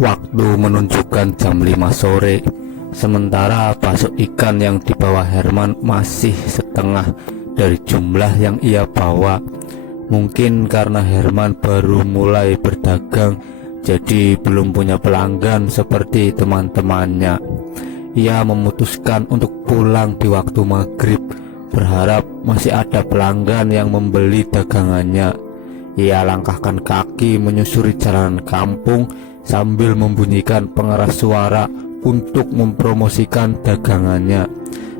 Waktu menunjukkan jam 5 sore, sementara pasok ikan yang dibawa Herman masih setengah dari jumlah yang ia bawa. Mungkin karena Herman baru mulai berdagang, jadi belum punya pelanggan seperti teman-temannya. Ia memutuskan untuk pulang di waktu maghrib, berharap masih ada pelanggan yang membeli dagangannya. Ia langkahkan kaki menyusuri jalanan kampung sambil membunyikan pengeras suara untuk mempromosikan dagangannya.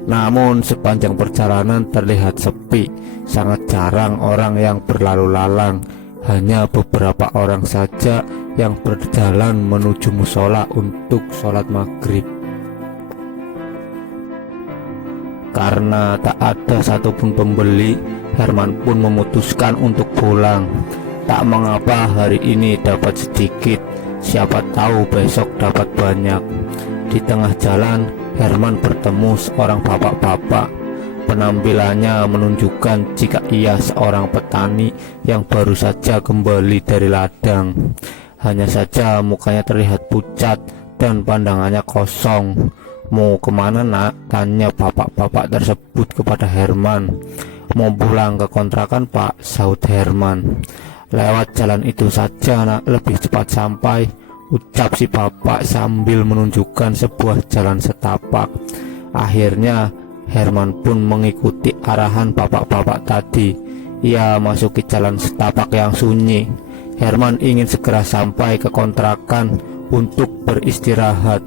Namun sepanjang perjalanan terlihat sepi, sangat jarang orang yang berlalu lalang. Hanya beberapa orang saja yang berjalan menuju musola untuk sholat maghrib. Karena tak ada satupun pembeli, Herman pun memutuskan untuk pulang. Tak mengapa hari ini dapat sedikit, siapa tahu besok dapat banyak. Di tengah jalan, Herman bertemu seorang bapak-bapak. Penampilannya menunjukkan jika ia seorang petani yang baru saja kembali dari ladang. Hanya saja mukanya terlihat pucat dan pandangannya kosong. "Mau kemana, nak?" tanya bapak-bapak tersebut kepada Herman. "Mau pulang ke kontrakan, Pak," sahut Herman. "Lewat jalan itu saja, nak, lebih cepat sampai," ucap si bapak sambil menunjukkan sebuah jalan setapak. Akhirnya Herman pun mengikuti arahan bapak-bapak tadi. Ia masuki jalan setapak yang sunyi. Herman ingin segera sampai ke kontrakan untuk beristirahat.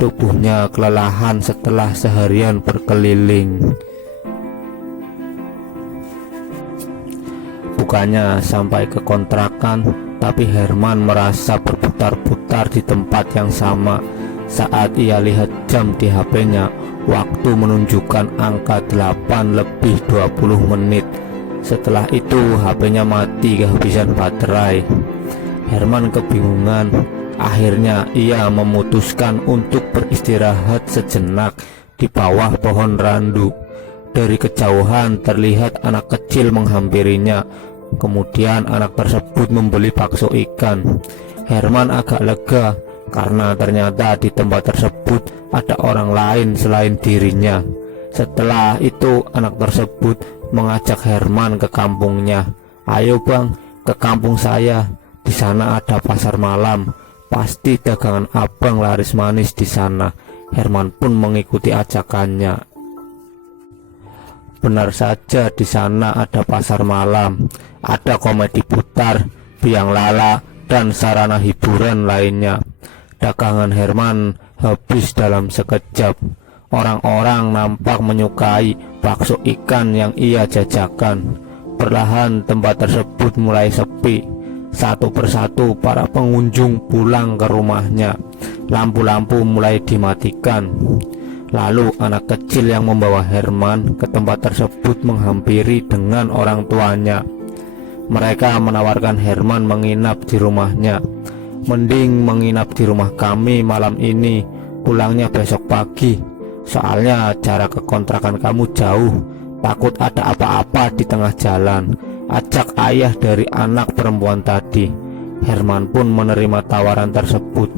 Tubuhnya kelelahan setelah seharian berkeliling. Bukannya sampai ke kontrakan, tapi Herman merasa berputar-putar di tempat yang sama. Saat ia lihat jam di HP-nya, waktu menunjukkan angka 8:20 menit. Setelah itu HP-nya mati kehabisan baterai. Herman kebingungan. Akhirnya ia memutuskan untuk beristirahat sejenak di bawah pohon randu. Dari kejauhan terlihat anak kecil menghampirinya. Kemudian anak tersebut membeli bakso ikan. Herman agak lega karena ternyata di tempat tersebut ada orang lain selain dirinya. Setelah itu anak tersebut mengajak Herman ke kampungnya. "Ayo bang, ke kampung saya. Di sana ada pasar malam. Pasti dagangan abang laris manis di sana." Herman pun mengikuti ajakannya. Benar saja, di sana ada pasar malam, ada komedi putar, biang lala, dan sarana hiburan lainnya. Dagangan Herman habis dalam sekejap. Orang-orang nampak menyukai bakso ikan yang ia jajakan. Perlahan tempat tersebut mulai sepi. Satu persatu para pengunjung pulang ke rumahnya. Lampu-lampu mulai dimatikan. Lalu anak kecil yang membawa Herman ke tempat tersebut menghampiri dengan orang tuanya. Mereka menawarkan Herman menginap di rumahnya. "Mending menginap di rumah kami malam ini, pulangnya besok pagi. Soalnya jarak ke kontrakan kamu jauh, takut ada apa-apa di tengah jalan," ajak ayah dari anak perempuan tadi. Herman pun menerima tawaran tersebut.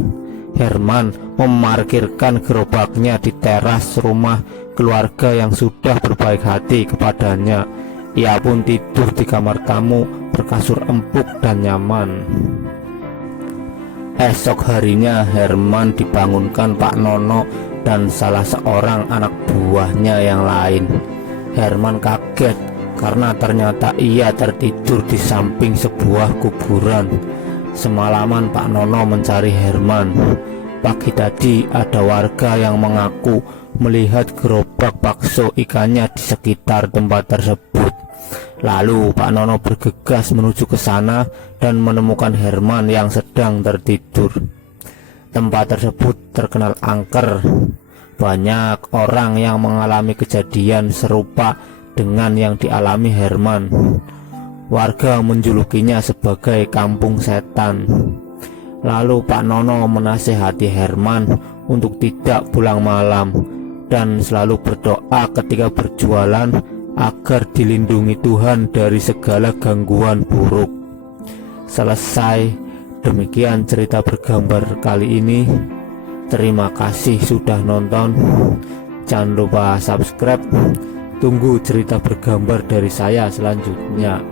Herman memarkirkan gerobaknya di teras rumah keluarga yang sudah berbaik hati kepadanya. Ia pun tidur di kamar tamu berkasur empuk dan nyaman. Esok harinya Herman dibangunkan Pak Nono dan salah seorang anak buahnya yang lain. Herman kaget karena ternyata ia tertidur di samping sebuah kuburan. Semalaman Pak Nono mencari Herman. Pagi tadi ada warga yang mengaku melihat gerobak bakso ikannya di sekitar tempat tersebut. Lalu Pak Nono bergegas menuju ke sana dan menemukan Herman yang sedang tertidur. Tempat tersebut terkenal angker. Banyak orang yang mengalami kejadian serupa dengan yang dialami Herman. Warga menjulukinya sebagai kampung setan. Lalu Pak Nono menasihati Herman untuk tidak pulang malam dan selalu berdoa ketika berjualan agar dilindungi Tuhan dari segala gangguan buruk. Selesai Demikian cerita bergambar kali ini. Terima kasih sudah nonton. Jangan lupa subscribe. Tunggu cerita bergambar dari saya selanjutnya.